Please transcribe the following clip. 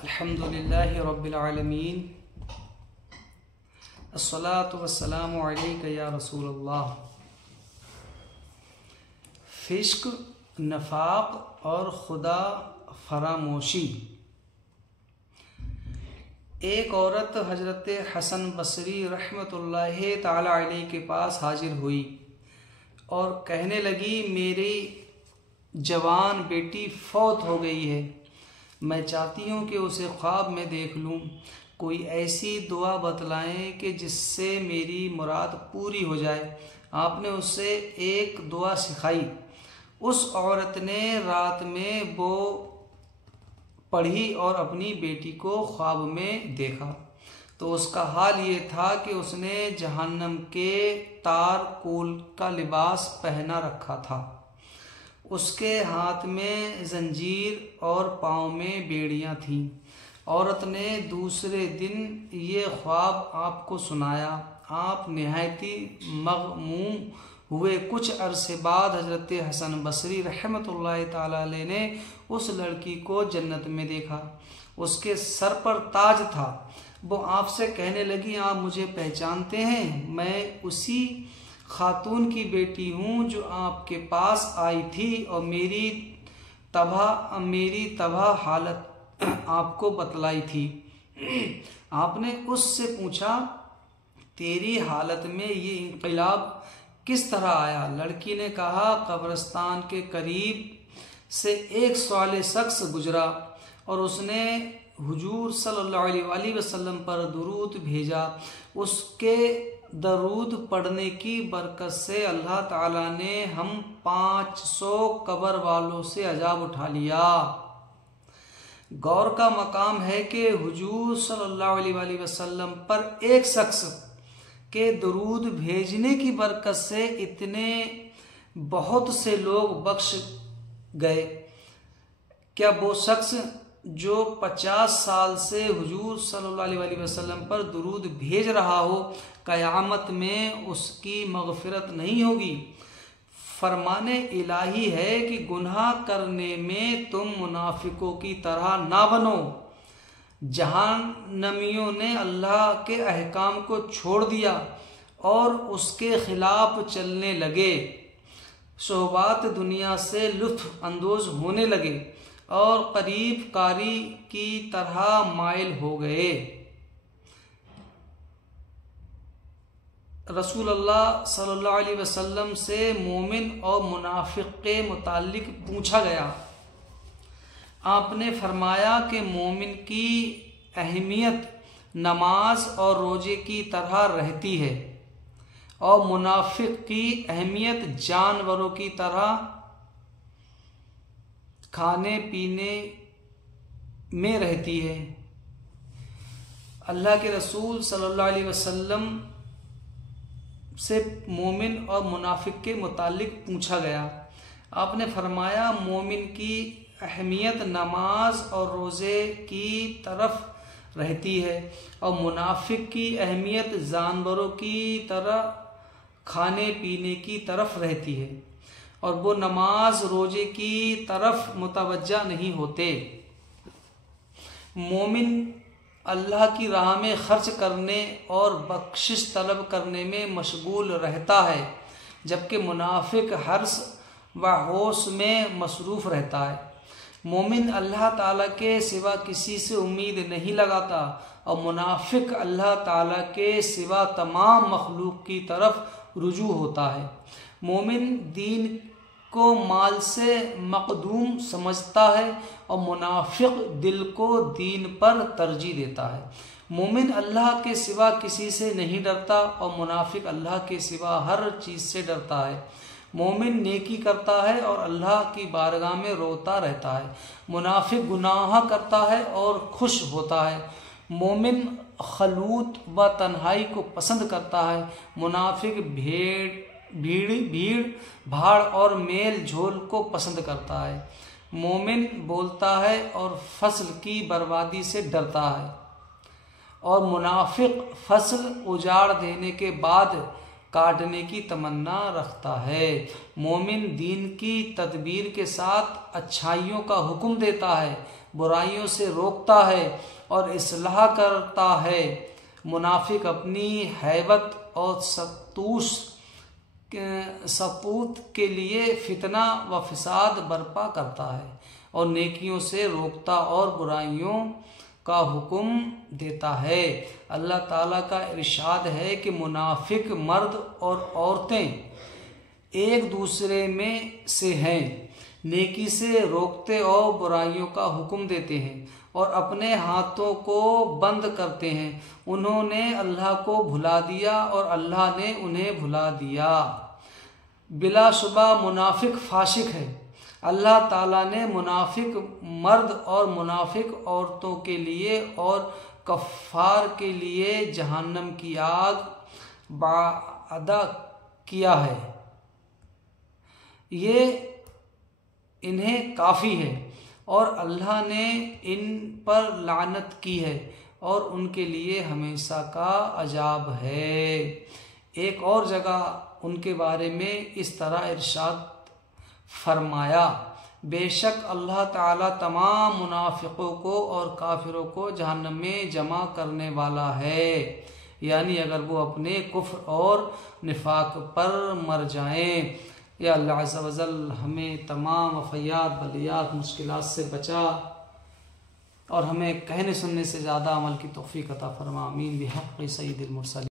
अल्हम्दुलिल्लाहि रब्बिल आलमीन अस्सलातु वस्सलामु अलैका या रसूलल्लाह। फिश्क, नफाक और खुदा फरामोशी। एक औरत हजरत हसन बसरी रहमतुल्लाहि ताला अलैहि के पास हाजिर हुई और कहने लगी, मेरी जवान बेटी फौत हो गई है, मैं चाहती हूँ कि उसे ख्वाब में देख लूँ। कोई ऐसी दुआ बतलाएं कि जिससे मेरी मुराद पूरी हो जाए। आपने उससे एक दुआ सिखाई। उस औरत ने रात में वो पढ़ी और अपनी बेटी को ख्वाब में देखा तो उसका हाल ये था कि उसने जहन्नम के तार कूल का लिबास पहना रखा था। उसके हाथ में जंजीर और पाँव में बेड़ियां थीं। औरत ने दूसरे दिन ये ख्वाब आपको सुनाया। आप निहायती मग़मूम हुए। कुछ अरसे बाद हज़रत हसन बसरी रहमतुल्लाहि ताला अलैहि ने उस लड़की को जन्नत में देखा। उसके सर पर ताज था। वो आपसे कहने लगी, आप मुझे पहचानते हैं? मैं उसी खातून की बेटी हूँ जो आपके पास आई थी और मेरी तबाह हालत आपको बतलाई थी। आपने उससे पूछा, तेरी हालत में ये इनकलाब किस तरह आया? लड़की ने कहा, कब्रिस्तान के करीब से एक साले शख्स गुजरा और उसने हुजूर सल्लल्लाहु अलैहि वसल्लम पर दुरूद भेजा। उसके दरूद पढ़ने की बरकत से अल्लाह ताला ने हम 500 कब्र वालों से अजाब उठा लिया। गौर का मकाम है कि हुजूर सल्लल्लाहु अलैहि वसल्लम पर एक शख्स के दरूद भेजने की बरकत से इतने बहुत से लोग बख्श गए। क्या वो शख्स जो 50 साल से हुजूर सल्लल्लाहु अलैहि वसल्लम पर दुरूद भेज रहा हो, क़यामत में उसकी मग़फ़िरत नहीं होगी? फरमाने इलाही है कि गुनाह करने में तुम मुनाफिकों की तरह ना बनो। जहन्नमियों ने अल्लाह के अहकाम को छोड़ दिया और उसके खिलाफ चलने लगे। सोहबात दुनिया से लुत्फ़ अंदोज़ होने लगे और करीब कारी की तरह माइल हो गए। रसूलुल्लाह सल्लल्लाहु अलैहि वसल्लम से मोमिन और मुनाफिक के मुताल्लिक पूछा गया। आपने फरमाया कि मोमिन की अहमियत नमाज और रोजे की तरह रहती है और मुनाफिक की अहमियत जानवरों की तरह खाने पीने में रहती है। अल्लाह के रसूल सल्लल्लाहु अलैहि वसल्लम से मोमिन और मुनाफिक के मुतालिक पूछा गया। आपने फरमाया, मोमिन की अहमियत नमाज और रोज़े की तरफ रहती है और मुनाफिक की अहमियत जानवरों की तरह खाने पीने की तरफ रहती है और वो नमाज रोजे की तरफ मुतवज्जा नहीं होते। मोमिन अल्लाह की राह में खर्च करने और बख्शिश तलब करने में मशगूल रहता है, जबकि मुनाफिक हर्ष व होश में मसरूफ़ रहता है। मोमिन अल्लाह ताला के सिवा किसी से उम्मीद नहीं लगाता और मुनाफिक अल्लाह ताला के सिवा तमाम मखलूक की तरफ रुजू होता है। मोमिन दीन को माल से मकदूम समझता है और मुनाफिक दिल को दीन पर तरजीह देता है। मोमिन अल्लाह के सिवा किसी से नहीं डरता और मुनाफिक अल्लाह के सिवा हर चीज़ से डरता है। मोमिन नेकी करता है और अल्लाह की बारगाह में रोता रहता है। मुनाफिक गुनाह करता है और खुश होता है। मोमिन खलूत व तन्हाई को पसंद करता है। मुनाफिक भीड़ भाड़ और मेल झोल को पसंद करता है। मोमिन बोलता है और फसल की बर्बादी से डरता है और मुनाफिक फसल उजाड़ देने के बाद काटने की तमन्ना रखता है। मोमिन दीन की तदबीर के साथ अच्छाइयों का हुक्म देता है, बुराइयों से रोकता है और इस्लाह करता है। मुनाफिक अपनी हैबत और सपूत के लिए फितना व फिसाद बर्पा करता है और नेकियों से रोकता और बुराइयों का हुक्म देता है। अल्लाह ताला का इरशाद है कि मुनाफिक मर्द और औरतें एक दूसरे में से हैं, नेकी से रोकते और बुराइयों का हुक्म देते हैं और अपने हाथों को बंद करते हैं। उन्होंने अल्लाह को भुला दिया और अल्लाह ने उन्हें भुला दिया। बिलाशुबा मुनाफिक फाशिक है। अल्लाह ताला ने मुनाफिक मर्द और मुनाफिक औरतों के लिए और कफ़ार के लिए जहन्नम की आग वादा किया है। ये इन्हें काफ़ी है और अल्लाह ने इन पर लानत की है और उनके लिए हमेशा का अजाब है। एक और जगह उनके बारे में इस तरह इरशाद फरमाया, बेशक अल्लाह ताला तमाम मुनाफिकों को और काफिरों को जहन्नम में जमा करने वाला है, यानी अगर वो अपने कुफ्र और निफाक पर मर जाएं। या अल्लाह अज़्ज़ा व जल हमें तमाम वफ़ियात बलियात मुश्किलात से बचा और हमें कहने सुनने से ज़्यादा अमल की तौफ़ीक़ अता फरमा। आमीन बिहक़्क़ि सय्यिदिल मुरसलीन।